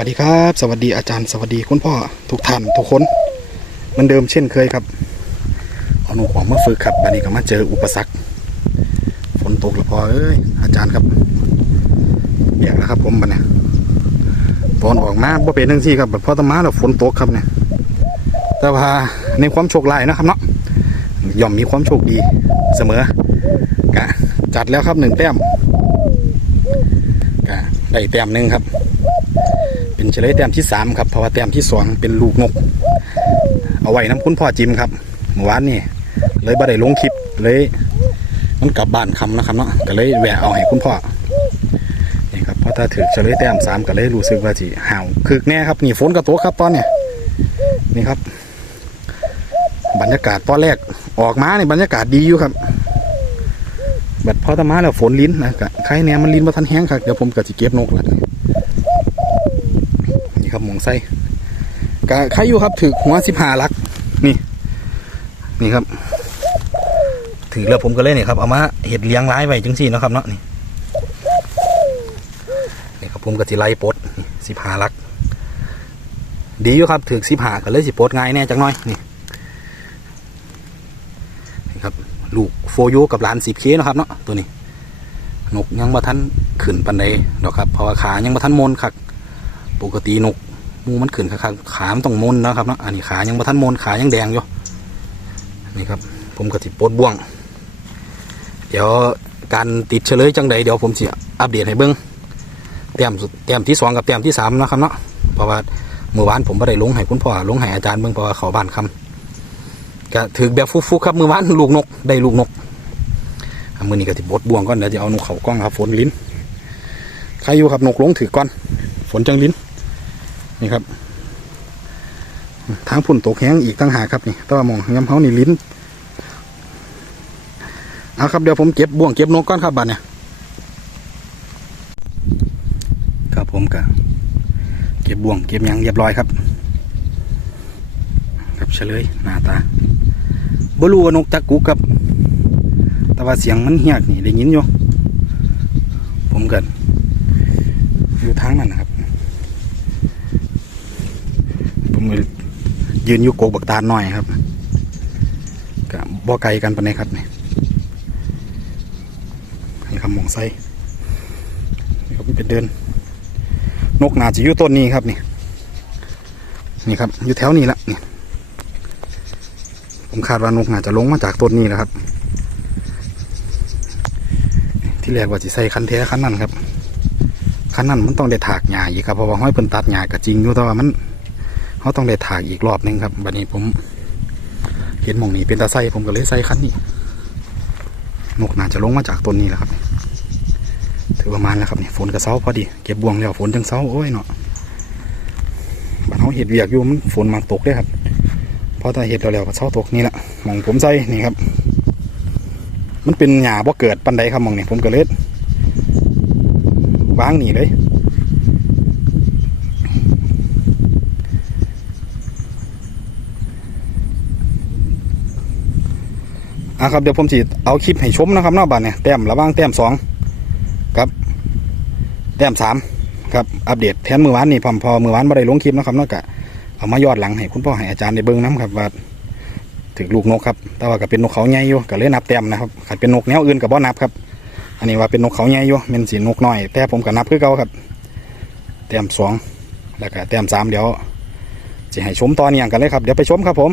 สวัสดีครับ สวัสดีอาจารย์สวัสดีคุณพ่อทุกท่านทุกคนเหมือนเดิมเช่นเคยครับเอาหนูของมาฝึกครับบันนี้ก็มาเจออุปสรรคฝนตกแล้วพอเอ้ยอาจารย์ครับเบียกแล้วครับ ผมบันเนี่ยตอนออกมาบ่เป็นทั้งที่ครับบัดพอตมาแล้วฝนตกครับเนี่ย แต่ว่าในความโชคร้ายนะครับเนาะย่อมมีความโชคดีเสมอกะจัดแล้วครับหนึ่งแต้มกะได้แต้มหนึ่งครับ เป็นเฉลยแต้มที่สามครับเพราะว่าแต้มที่สองเป็นลูกนก เอาไว้น้ำคุณพ่อจิมครับเมื่อวานนี่เลยบ่ได้ลงคลิปเลยมันกลับบ้านคำนะครับเนาะก็เลยแหวะเอาให้คุณพ่อนี่ครับเพราะถ้าถือเฉลยแต้มสามก็เลยรู้สึกว่าจีห่าวคึกแน่ครับนี่ฝนกระตกครับตอนเนี้ยนี่ครับ บรรยากาศตอนแรกออกมาในบรรยากาศดีอยู่ครับบัดพอตะมาแล้วฝนลิ้นนะกะใครเนี่ยมันลิ้นมาทันแห้งครับเดี๋ยวผมก็จะเก็บนกแล้ว นี่กะใครอยู่ครับถือหัวสิบห้าลัก นี่ นี่ครับ ถือแล้วผมก็เล่นนี่ครับเอามาเห็ดเลี้ยงร้ายไว้จังสี่เนาะครับเนาะนี่นี่ครับผมก็สิไล่ปดสิบห้าลัก ดีอยู่ครับถือสิบห้าก็เลยสิปดง่ายแน่จังน้อยนี่นี่ครับ ลูกโฟโยกับหลานสิบเคนะครับเนาะตัวนี้นกยังมาทันขึ้นปันใดดอกครับเพราะว่าขายังมาทันมนคัก ปกตินก มูมันขึ้นขาขามันต้องมนนะครับเนาะอันนี้ขายังบ่ทันมนขายังแดงอยู่นี่ครับ ผมก็สิปดบ่วง เดี๋ยวการติดเฉลยจังใดเดี๋ยวผมสิอัปเดตให้เบิ้งแต้มสุดแต้มที่สองกับแต้มที่สามนะครับเนาะเพราะว่าเมื่อวานผมไม่ได้ลงให้คุณพ่อลงให้อาจารย์เบิ้งเพราะว่าเขาบ้านคำก็ถือแบบฟุกๆครับเมื่อวานลูกนกได้ลูกนกมือนี้ก็สิปดบ่วงก่อนเดี๋ยวจะเอานกเขากล้องครับฝนลิ้นใครอยู่ครับนกลงถือก่อน ฝนจังลิ้น นี่ครับ ทางพุ่นตกแห้งอีกตั้งหากครับนี่แต่ว่ามองยำเขานี่ลิ้นเอาครับเดี๋ยวผมเก็บบ่วงเก็บนกก่อนครับบัดเนี่ยครับผมกะเก็บบ่วงเก็บยังเรียบร้อยครับครับเฉลยหน้าตาบ่รู้ว่านกจักกุกับ แต่ว่าเสียงมันเฮียกนี่ได้ยินอยู่ผมกันอยู่ทางนั้นนะครับ ผมยืนอยู่โกกบักตาหน่อยครับกับบ่ไกลกันปานใดครับนี่นี่ครับมองไส้นี่ครับเป็นเดิน นกนาจะอยู่ต้นนี้ครับนี่นี่ครับอยู่แถวนี้ละนี่ผมคาดว่านกนาจะลงมาจากต้นนี้แหละครับ ที่แรกว่าจะใส่คันแท้คันนั้นครับคันนั้นมันต้องได้ถากหญ้าอีกครับเพราะว่าห้อยเพิ่นตัดหญ้าก็จริงอยู่แต่ว่ามัน เขาต้องได้ถากอีกรอบหนึงครับบัดนี้ผมเห็นมองนี้เป็นตาไส้ผมก็เลยใส่คันนี้นกน่าจะลงมาจากต้นนี้แหละครับ ถือประมาณแล้วครับนี่ฝนกระเซ้าพอดี เก็บบ่วงแล้วฝนจังเซ้าโอ้ยเนาะบ้านเขาเห็ดเวียกอยู่มันฝนมาตกเลยครับเพราะถ้าเห็ดแล้วก็เซ้าตกนี่แหละมองผมใส่นี่ครับ มันเป็นหญ้าบ่เกิดปันใดครับมองนี้ผมก็เลยวางนี่เลย อะครับเดี๋ยวผมจะเอาคลิปให้ชมนะครับนอกบ้านเนี่ยแต้มระว่างแต้มสองครับ แต้มสามครับอัปเดตแทนมือวานนี่พอพอมือวานไม่ได้ลงคลิปนะครับนอกจากเอามายอดหลังให้คุณพ่อให้อาจารย์ได้เบิ้งน้ำครับว่าถึงลูกนกครับแต่ว่าก็เป็นนกเขาใหญ่อยู่ก็เลยนับแต้มนะครับขัดเป็นนกแนวอื่นกับบ่นับครับ อันนี้ว่าเป็นนกเขาใหญ่อยู่เป็นสีนกน้อย แต่ผมก็นับคือเก่าครับแต้มสองแล้วก็แต้มสามเดี๋ยวจะให้ชมตอนนี้กันเลยครับเดี๋ยวไปชมครับผม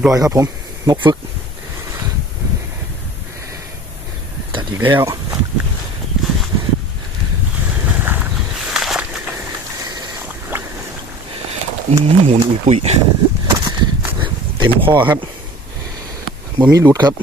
ยบร้อยครับผม นกฟึก จัดอีกแล้ว หมุนอุยปุ๋ย เต็มข้อครับบ่มีหลุดครับ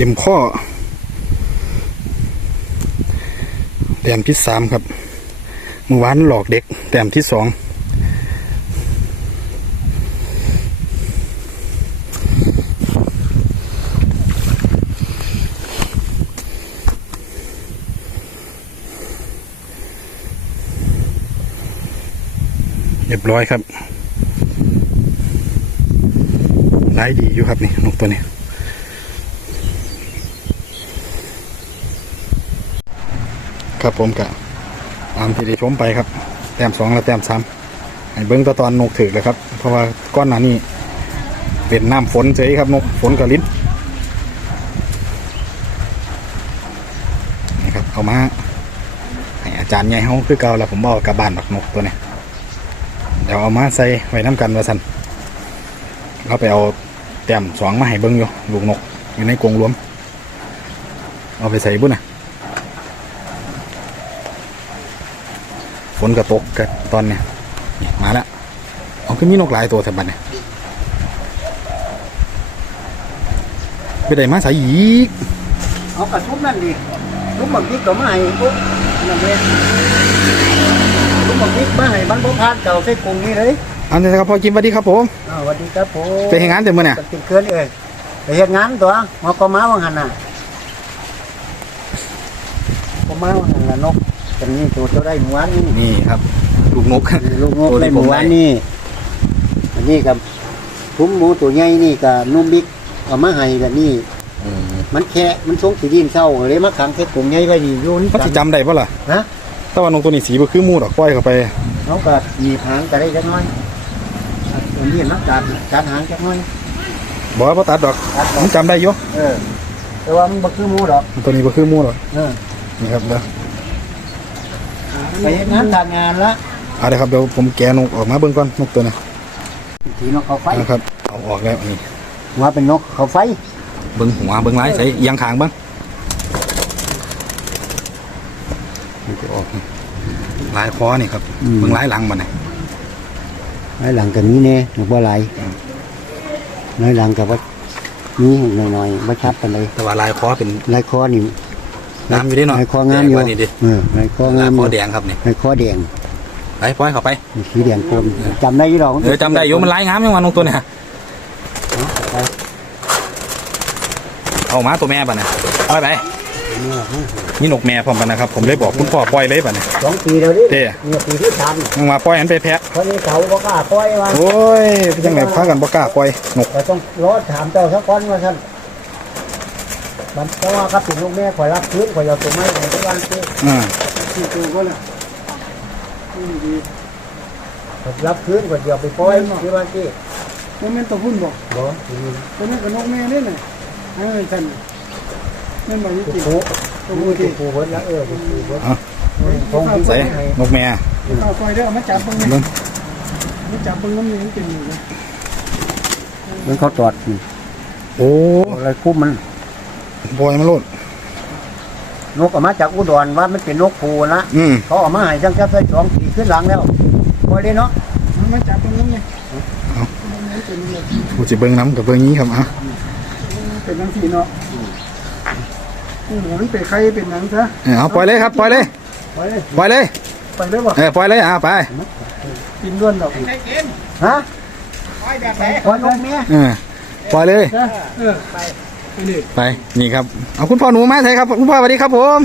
เต็มข้อแต้มที่สามครับเมื่อวานหลอกเด็กแต้มที่สองเรียบร้อยครับไล่ดีอยู่ครับนี่นกตัวนี้ ครับผมกะตามที่ได้ชมไปครับ แต้มสองและแต้มสามให้เบิ้งตะตอนนกถือเลยครับ เพราะว่าก้อนหน้านี้เป็นน้ำฝนเฉยครับนกฝนกับลิ้นนี่ครับเอามาให้อาจารย์ใหญ่เขาคือเก่าแล้วผมบอกกลับบ้านดอกนกตัวนี้เดี๋ยวเอามาใส่ไว้น้ำกันว่าสันเราไปเอาแต้มสองมาให้เบิ้งอยู่ลูกนกอยู่ในกรงรวม เอาไปใส่บุ้นนะ ฝนกระตกกันตอนเนี้ยนี่มาแล้วเอาขึ้นมีนกหลายตัวแถบบันเนี่ยไปได้มาใส่อีกเอากระทุบนั่นดิทุบบางทีก็ไม่ปุ๊บนั่นเองทุบบางทีไม่ให้มันบ่พานเก่าใส่กรุงนี่เลยอันนี้ครับพ่อจิมสวัสดีครับผมอ้าวสวัสดีครับผมไปเห็นงานเต็มมือเนี่ยติดเคลื่อนเอ้ยไปเฮ็ดงานตัวหมอก็มาว่างันน่ะก็มาว่างันละนก จังนี้ตัวเจ้าได้เมื่อวานนี้นี่ครับ ลูกนกลูกนกตัวที่ได้เมื่อวานผมได้นี้อันนี้กับทุ้มหมูตัวใหญ่นี่กับนุ่มบิ๊กเอามาให้กันนี่อืมมันแค่มันสงสีดินเศร้าเลยมาขังใส่กรุงใหญ่ไว้นี่อยู่นี่เขาสิจำได้ปะล่ะฮะแต่ว่านกตัวนี้สีบ่คือหมูดอกปล่อยเข้าไป เขาก็มีหางก็ได้จักหน้อยอันนี้นักการการหางจักหน้อย บอกว่าบ่ตัดดอกตัดต่อมันจำได้อยู่เออ แต่ว่ามันบ่คือหมูดอก ตัวนี้บ่คือหมูดอกเออ นี่ครับเด้อ ไปเฮ็ดงานทำงานละเอาเดี๋ยวครับเดี๋ยวผมแกะนกออกมาเบิ่งก่อนนกตัวนี้ทีนกเขาไฟนะครับเอาออกแล้วนี่ว่าเป็นนกเขาไฟเบิ่งหัวเบิ่งลายใส่เอียงขางเบิ่งมันจะออกนี่ลายคอนี่ครับเบิ่งลายหลังมันนี่ไอ้หลังกันนี้แน่นกบ่ไหลน้อยหลังกับว่านี้หน่อยๆบ่ชัดปานใดแต่ว่าลายคอเป็นลายคอนี่ น้ำอยู่เดิเนาะลายคองามอยู่แดกว่านี่ดิเออลายคองาลายมคออยู่แดงครับนี่ลายคอแดงไปปล่อยเข้าไปสีแดงกลมจำได้อยู่ดอกเออจำได้อยู่มันลายงามยังวันนกตัวเนี่ยไปเอามาตัวแม่ป่ะเนี่ยปล่อยไปมีนกแม่พร้อมกันนะครับ ผมเลยบอกคุณพ่อปล่อยเลยป่ะเนี่ยสองปีแล้วดิเด้เนี่ยปีที่สามมึงมาปล่อยอันไปแพะเขานี่เขาบ่กล้าปล่อยว่าโอ้ยเป็นจังไงพากันบ่กล้าปล่อยนกเราต้องรอถามเจ้าสักก้อนว่าท่าน มันเพราะว่าครับถึงลูกแม่ข่อยรับพื้นข่อยเอาตัวไม้ของทุกวันที่อ่าที่ตัวก็เลยรับพื้นข่อยเดียวไปปล่อยที่วันที่มันเป็นตัวพุ่นบอกบ่ตัวนั้นกับนกแม่นี่น่ะเออฉันนั่นบอกจตุ๊ริงปูตุ๊ปูตุ๊ปูเบิดแล้วเออตุ๊ปูเบิดทงที่ใส่นกแม่ข้าวไฟเด้อเอามาจับปังเบิ่งมาจับปังน้ำนี่มันเป็นอยู่นะมันเขาจอดโอ้อะไรคุ้มมัน ปล่อยมันโลด นกออกมาจากอุดรว่ามันเป็นนกปูนะอืมเขาเออกมาให้จังจับได้สองปีขึ้นหลังแล้วพอได้เนาะมันมาจับปังน้ำนี่มันเป็นอย่างนี้กูสิเบิ่งน้ำกับเบิ่งนี้ครับอะเป็นทั้งสี่เนาะอืมมันเป็นใครเป็นหนังซะเออเอาปล่อยเลยครับปล่อยเลยไปเลยปล่อยเลยไปได้บ่เออปล่อยเลยอะไปกินด้วนดอกฮะปล่อยนกเมียเออปล่อยเลยจ้ะเออ ไปไปนี่ไปนี่ครับเอาคุณพ่อหนูมาใช่ครับคุณพ่อสวัสดีครับผม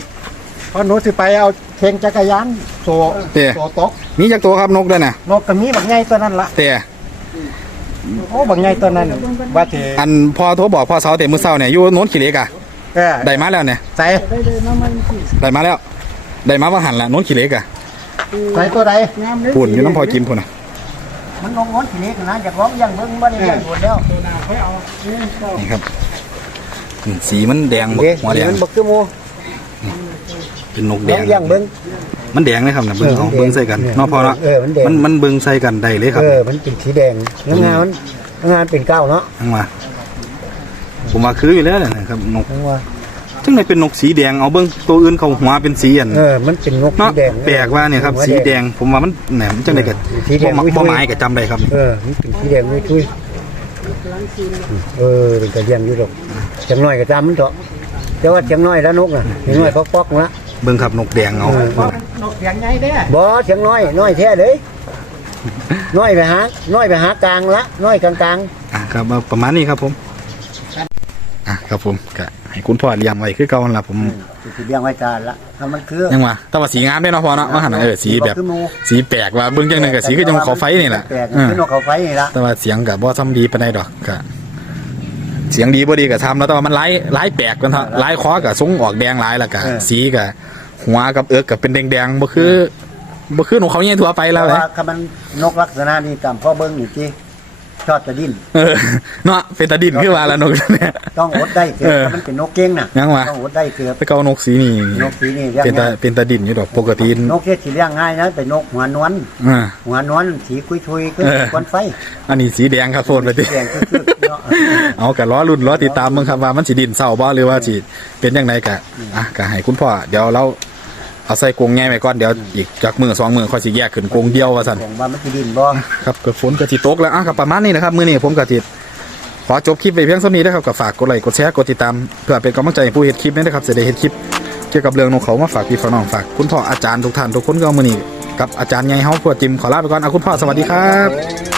พอหนูสิไปเอาเข่งจักรยานโซเตี้ยโซตกมีจากตัวครับนกด้วยน่ะนกกับมีบักใหญ่ตัวนั้นละเตี้ยโอ้บักใหญ่ตัวนั้นว่าสิอันพอโทรบอกพ่อเสาเต็มมือเสาเนี่ยอยู่โน้นขี้เหล็กอะเออได้มาแล้วเนี่ยใส่ได้เลยน้ำมันสิได้มาแล้วได้มาว่าหันละโน้นขี้เหล็กอะใส่ตัวใดงามเลยปุ่นอยู่น้ำพอกิมพุ่นอะมันงงงอนทีนี้นะอยากร้องยังเบิ่งบ่ได้ยังหมดแล้วตัวหนาค่อยเอานี่เจ้านี่ครับอืม สีมันแดงบกเด้หัวแดงมันบ่คือหมู่เป็นนกแดร้องงยังเบิ่งมันแดงเลยครับนะเบิ้งเออเอามันแดงเบิ้งใส่กันเนี่ยเนอกพอละเออมันแดง มันมันเบิ้งใส่กันได้เลยครับเออ มันเป็นสีแดงแล้วงานมันงานเป็นเก้าเนาะทั้งว่าผมว่าคืออยู่แล้วเนี่ยนะครับนกทั้งว่าจึงได้เป็นนกสีแดงเอาเบิ้งตัวอื่นเขาหัวเป็นสีอัน เออ มันเป็นนกสีเนาะแดง แปลกว่าเนี่ยครับหัวสีแดงผมว่ามันแหนมนจังได๋ก็สีแดงบ่อุ้ยบ่หมายก็จำได้ครับ เออ มันเป็นสีแดงไม่ช่วย เออเป็นกระเทียมอยู่ดอกจังน้อยก็ตามมันเถอะแต่ว่าจังน้อยแล้วนกน่ะจังน้อยปอกๆละเบิ้งครับนกแดงเอาเออนกเสียงไงเด้อบ่เสียงน้อยน้อยแท้เลยน้อยไปหาน้อยไปหากลางละน้อยกลางกลางอะครับเอาประมาณนี้ครับผม อะครับผมก็ ให้คุณพ่อเลี้ยงไว้คือเก่าหั่นล่ะผมสิเลี้ยงไว้จานละถ้ามันคือ ยังว่าแต่ว่าสีงามเด้เนาะพ่อเนาะว่าหั่นน่ะเออสีแบบคือหมู่สีแปลกว่าเบิ่งจังได๋ก็สีคือจังเขาไฟนี่แหละแปลกเออคือนกเขาไฟนี่ละแต่ว่าเสียงก็บ่ซ้ำดีปานใดดอกก็เสียงดีบ่ดีก็ทำแล้วแต่ว่ามันหลายหลายแปลกกันเถอะหลายคอก็ทรงออกแดงหลายแล้วก็สีก็หัวกับเอิกก็เป็นแดงๆบ่คือบ่คือหนูเขาใหญ่ทั่วไปแล้วแต่เลยว่าถ้ามันนกลักษณะนี้ตามพ่อเบิ้งนี่จี ชอบจะดิ้นเออเนาะเป็นตาดินขึ้นมาแล้วนกเนี่ย ต้องอดได้เกิดเออถ้ามันเป็นนกเก่งน่ะยังวะ ต้องอดได้เกิดไปเกานกสีนี่นกสีนี่เลี้ยงเป็นตาง่ายเป็นตาดินอยู่ดอกปกตินกเทศสีเลี้ยงง่ายนะเป็นนกหัวนวลอ่า หัวนวลสีคุยทุยๆคือเออ ควันไฟอันนี้สีแดงครับโฟนไปติ แดงคือๆเนาะ เอากะล้อรุ่นล้อติดตามมึงครับว่ามันสิดินเศร้าบ่หรือว่าสิเป็นยังไงกะอะกะให้คุณพ่อเดี๋ยวเรา เอาใส่กรงแง่ไว้ก่อนเดี๋ยวอีกจากมือสองมือค่อยสิแยกขึ้นกรงเดียวว่าซั่นของว่ามันจะดิ้นบ่ครับเกิดฝนก็สิตกแล้วอะครับประมาณนี้นะครับมื้อนี้ผมก็สิขอจบคลิปไปเพียงเท่านี้นะครับก็ฝากกดไลค์กดแชร์กดติดตามเพื่อเป็นกำลังใจให้ผู้เฮ็ดคลิปนี้นะครับจะได้เฮ็ดคลิปเกี่ยวกับเรื่องนกเขามาฝากพี่ฝากน้องฝากคุณพ่ออาจารย์ทุกท่านทุกคนก็เอามื้อนี้กับอาจารย์ใหญ่เฮาเพื่อจิมขอลาไปก่อนเอาคุณพ่อสวัสดีครับเออ